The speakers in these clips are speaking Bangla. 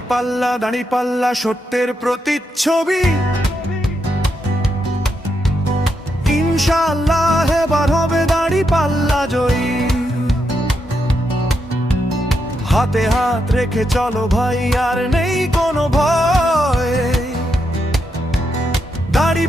পাল্লা দাড়ি পাল্লা সত্যের প্রতিচ্ছবি। ইনশাআল্লাহ এবার হবে দাড়ি পাল্লা জয়ী। হাতে হাত রেখে চলো ভাই, আর নেই কোনো ভয়। দাড়ি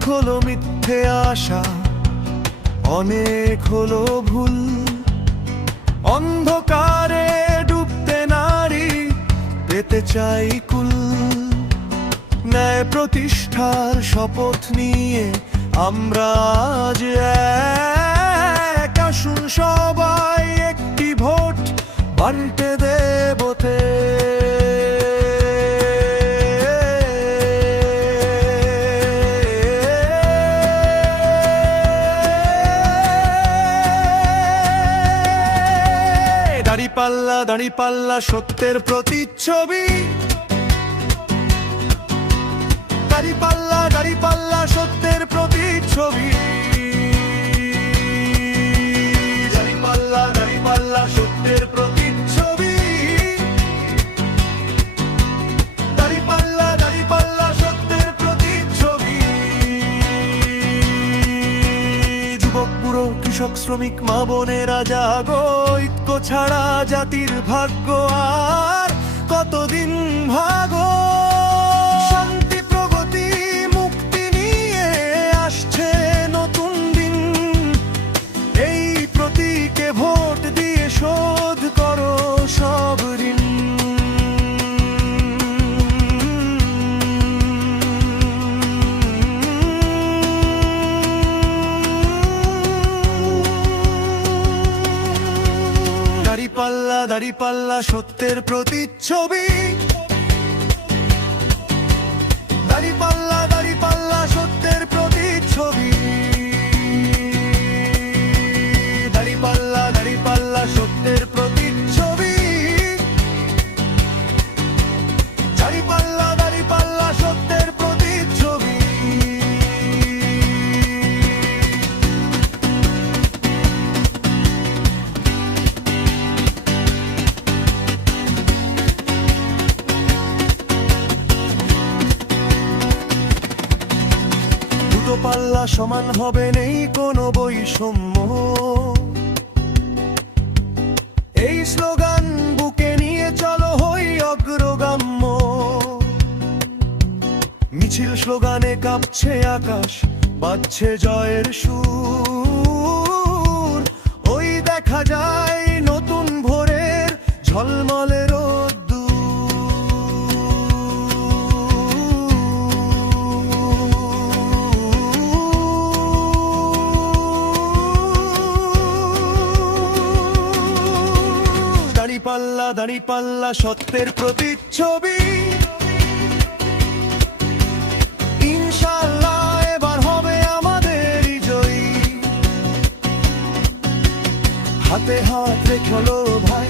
অনেক হলো মিথ্যে আশা, অনেক হলো ভুল। অন্ধকারে ডুবতে নারী পেতে চাই কুল। ন্যায় প্রতিষ্ঠার শপথ নিয়ে আমরা আসুন সবাই একটি ভোট বান্টে দাড়ি পাল্লা সত্যের প্রতিচ্ছবি। দাড়ি পাল্লা দাড়ি সত্যের প্রতিচ্ছবি। দাড়ি পাল্লা দাড়ি সত্যের প্রতিচ্ছবি। দাড়ি পাল্লা দাড়ি পাল্লা সত্যের যুবক কৃষক, শ্রমিক, মা বোনেরা জাগো ছাড়া জাতির ভাগ্য আর কতদিন ভাগো দাড়ি পাল্লা দাড়ি পাল্লা সত্যের প্রতিচ্ছবি। পাল্লা সমান হবে নেই কোনো বৈষম্য। এই স্লোগান বুকে নিয়ে চলো হই অগ্রগাম্য। মিছিল স্লোগানে কাঁপছে আকাশ, বাজছে জয়ের সুর। ওই দেখা যায় পাল্লা পাল্লা সত্যের প্রতিচ্ছবি। ইনশাআল্লাহ এবার হবে আমাদের জয়ী। হাতে হাত রেখলো ভাই